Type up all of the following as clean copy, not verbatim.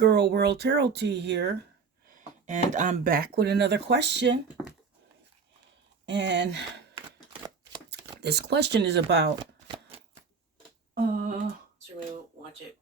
Girl World Tarot Tea here, and I'm back with another question. And this question is about to watch it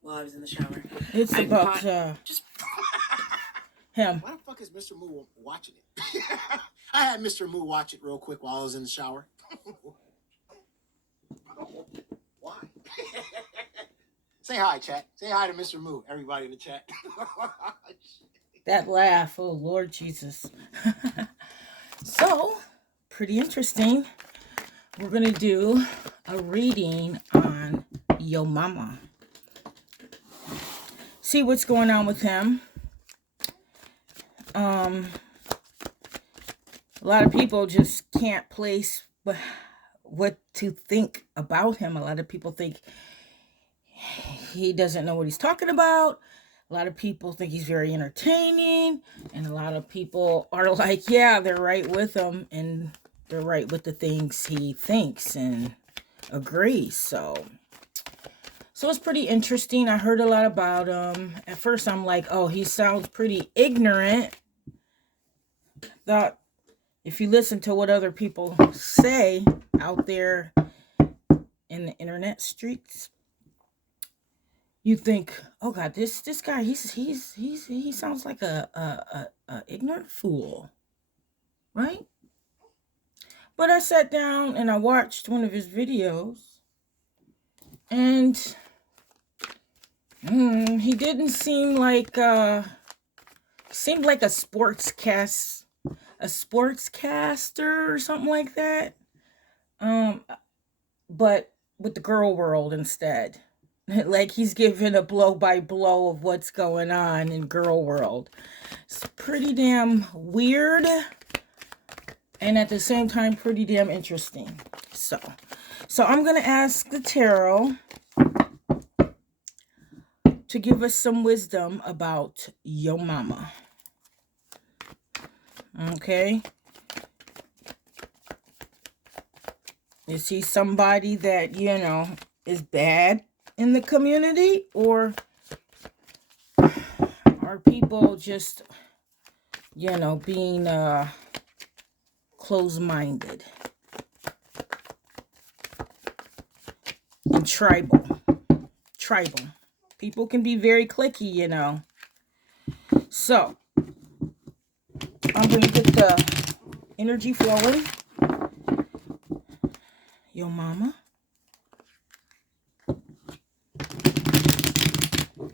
while I was in the shower. It's about just him. Why the fuck is Mr. Moo watching it? I had Mr. Moo watch it real quick while I was in the shower. Why? Say hi, chat. Say hi to Mr. Moo, everybody in the chat. That laugh, oh Lord Jesus. So, pretty interesting. We're going to do a reading on Yo Mama. See what's going on with him. A lot of people just can't place what to think about him. A lot of people think he doesn't know what he's talking about. A lot of people think he's very entertaining. And a lot of people are like, yeah, they're right with him. And they're right with the things he thinks and agrees. So it's pretty interesting. I heard a lot about him. At first, I'm like, oh, he sounds pretty ignorant. Thought if you listen to what other people say out there in the internet streets, you think, oh God, this guy, he sounds like a ignorant fool, right? But I sat down and I watched one of his videos, and he didn't seem like seemed like a sportscaster or something like that. But with the girl world instead. Like he's giving a blow by blow of what's going on in girl world. It's pretty damn weird. And at the same time, pretty damn interesting. So I'm going to ask the tarot to give us some wisdom about Yo Mama. Okay. Is he somebody that, is bad in the community? Or are people just, being closed-minded and tribal? People can be very cliquey, So, I'm going to get the energy flowing. Yo Mama.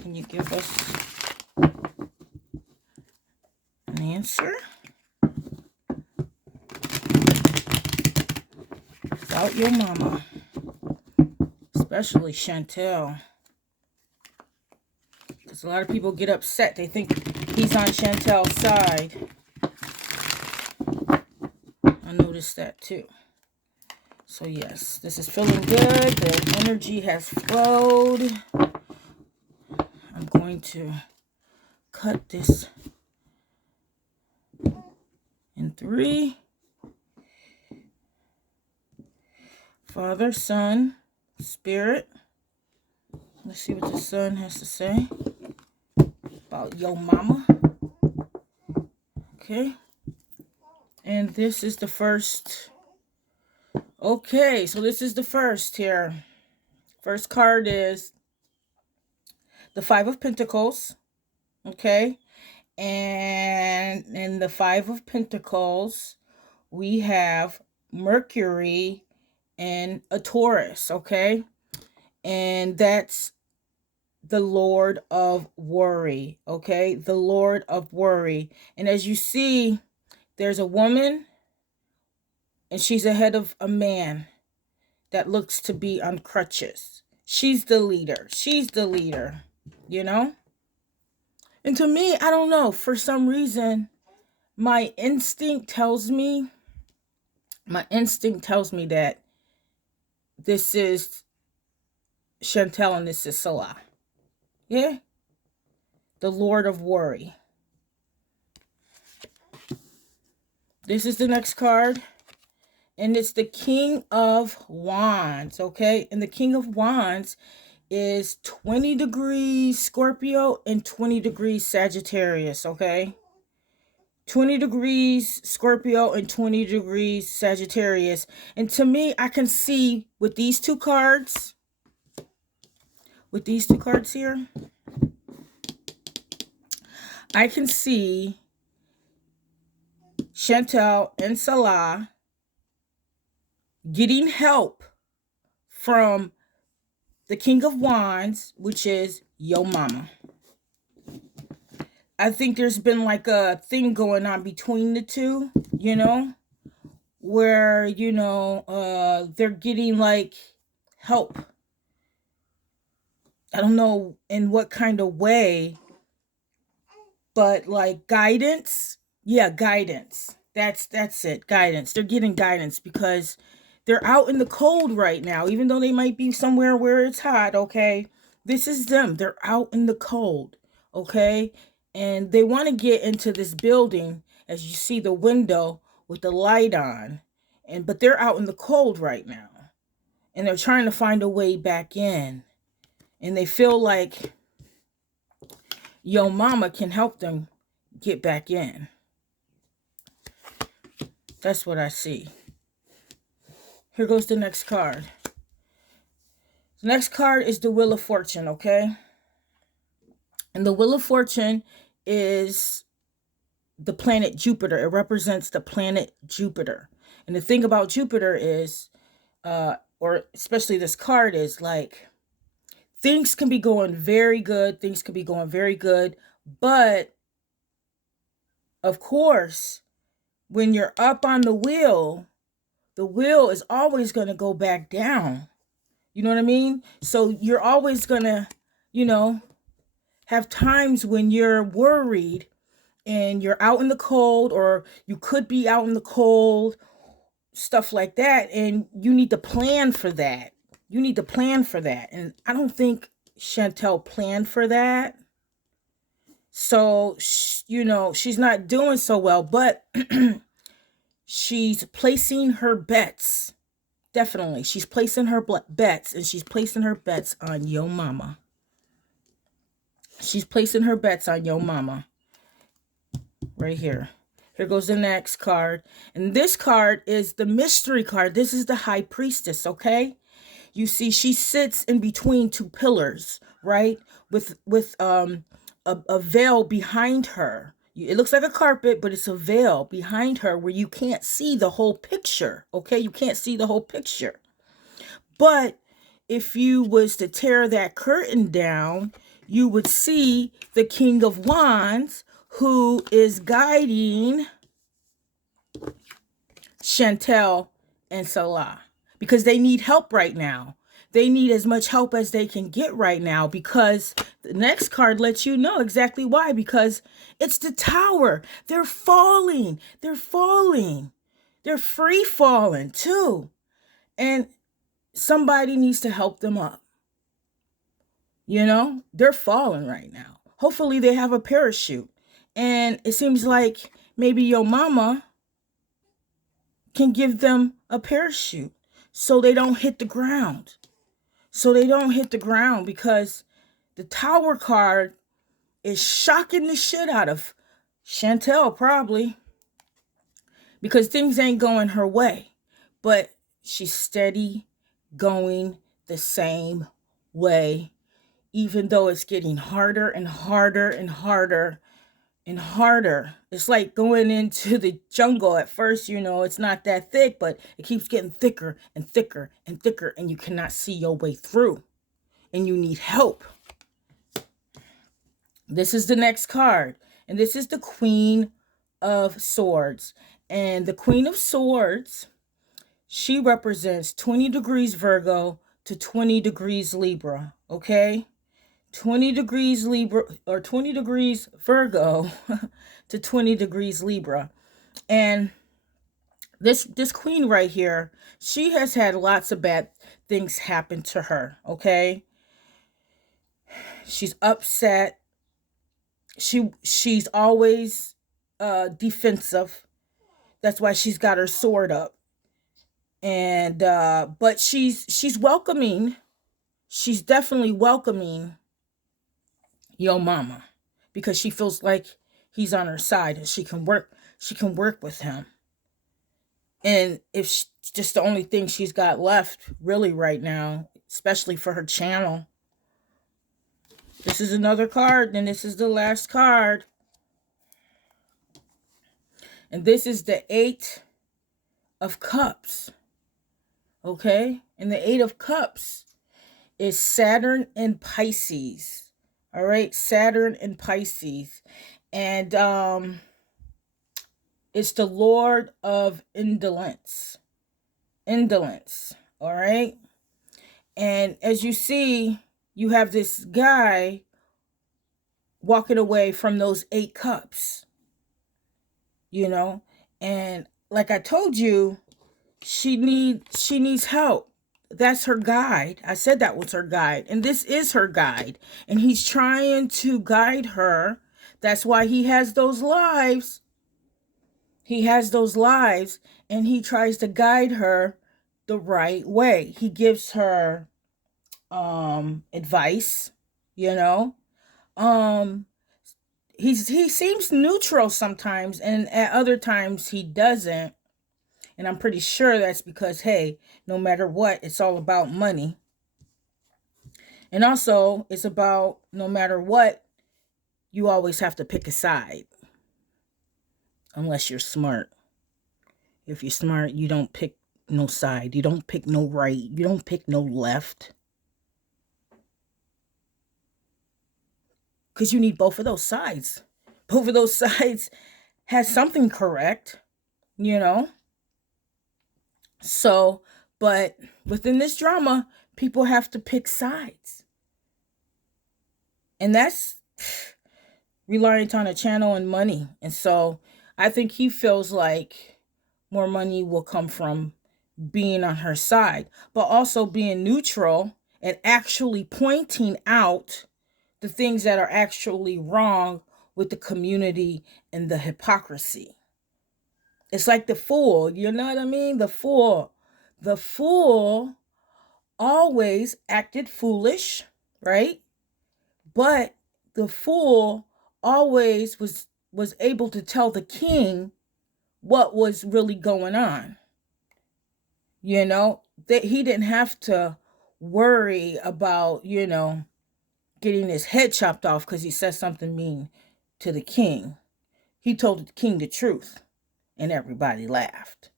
Can you give us an answer? About Yo Mama. Especially Chantel. Because a lot of people get upset. They think he's on Chantel's side. I noticed that too. So yes, this is feeling good. The energy has flowed. I'm going to cut this in 3. Father, Son, Spirit. Let's see what the Son has to say about Yo Mama. Okay. And this is the first. Okay, so this is the first here. First card is the 5 of Pentacles. Okay. And in the 5 of Pentacles, we have Mercury and a Taurus. Okay. And that's the Lord of Worry. Okay. The Lord of Worry. And as you see, there's a woman, and she's ahead of a man that looks to be on crutches. She's the leader. And to me, I don't know, for some reason, my instinct tells me that this is Chantel and this is Salah. Yeah? The Lord of Worry. This is the next card. And it's the King of Wands, okay? And the King of Wands is 20 degrees Scorpio and 20 degrees Sagittarius, okay? 20 degrees Scorpio and 20 degrees Sagittarius. And to me, I can see with these two cards here, I can see Chantel and Salah getting help from the King of Wands, which is Yo Mama. I think there's been like a thing going on between the two, where, they're getting like help. I don't know in what kind of way, but like guidance. Yeah, guidance. That's it. Guidance. They're getting guidance because they're out in the cold right now, even though they might be somewhere where it's hot, okay? This is them. They're out in the cold, okay? And they want to get into this building, as you see the window with the light on. But they're out in the cold right now. And they're trying to find a way back in. And they feel like Yo Mama can help them get back in. That's what I see. Here goes the next card. The next card is the Wheel of Fortune, okay? And the Wheel of Fortune is the planet Jupiter. It represents the planet Jupiter. And the thing about Jupiter is, or especially this card, is like things can be going very good. Things can be going very good. But, of course, when you're up on the wheel is always going to go back down. You know what I mean? So you're always going to, have times when you're worried and you're out in the cold, or you could be out in the cold, stuff like that. And you need to plan for that. And I don't think Chantel planned for that. So, she's not doing so well, but she's placing her bets. Definitely. She's placing her bets, and she's placing her bets on Yo Mama. She's placing her bets on Yo Mama. Right here. Here goes the next card. And this card is the mystery card. This is the High Priestess, okay? You see, she sits in between two pillars, right? With a veil behind her. It looks like a carpet, but it's a veil behind her where you can't see the whole picture, okay? You can't see the whole picture. But if you was to tear that curtain down, you would see the King of Wands, who is guiding Chantel and Salah, because they need help right now. They need as much help as they can get right now, because the next card lets you know exactly why. Because it's the Tower. They're falling. They're free falling too. And somebody needs to help them up. They're falling right now. Hopefully they have a parachute. And it seems like maybe Yo Mama can give them a parachute so they don't hit the ground. Because the Tower card is shocking the shit out of Chantel, probably, because things ain't going her way. But she's steady going the same way, even though it's getting harder and harder and harder and harder. It's like going into the jungle. At first, it's not that thick, but it keeps getting thicker and thicker and thicker, and you cannot see your way through, and you need help. This is the next card, and this is the Queen of Swords. And the Queen of Swords, she represents 20 degrees Virgo to 20 degrees Libra, okay? 20 degrees Libra, or 20 degrees Virgo to 20 degrees Libra. And this queen right here, she has had lots of bad things happen to her, okay? She's upset. She's always defensive. That's why she's got her sword up. And but she's welcoming she's definitely welcoming Yo Mama because she feels like he's on her side and she can work with him. And if just the only thing she's got left really right now, especially for her channel. This is another card, and this is the last card. And this is the 8 of Cups. Okay? And the 8 of Cups is Saturn and Pisces. All right? Saturn and Pisces. And it's the Lord of Indolence. Indolence. All right? And as you see, you have this guy walking away from those 8 cups. You know? And like I told you, she needs help. That's her guide. I said that was her guide, and this is her guide, and he's trying to guide her. That's why he has those lives. He has those lives, and he tries to guide her the right way. He gives her advice, you know. Um he seems neutral sometimes, and at other times he doesn't. And I'm pretty sure that's because, hey, no matter what, it's all about money. And also, it's about no matter what, you always have to pick a side. Unless you're smart. If you're smart, you don't pick no side. You don't pick no right. You don't pick no left. Because you need both of those sides. Both of those sides has something correct, you know? So, but within this drama, people have to pick sides. And that's reliant on a channel and money. And so I think he feels like more money will come from being on her side, but also being neutral and actually pointing out the things that are actually wrong with the community and the hypocrisy. It's like the fool, you know what I mean? The fool. The fool always acted foolish, right? But the fool always was able to tell the king what was really going on. You know, that he didn't have to worry about, getting his head chopped off because he said something mean to the king. He told the king the truth, and everybody laughed.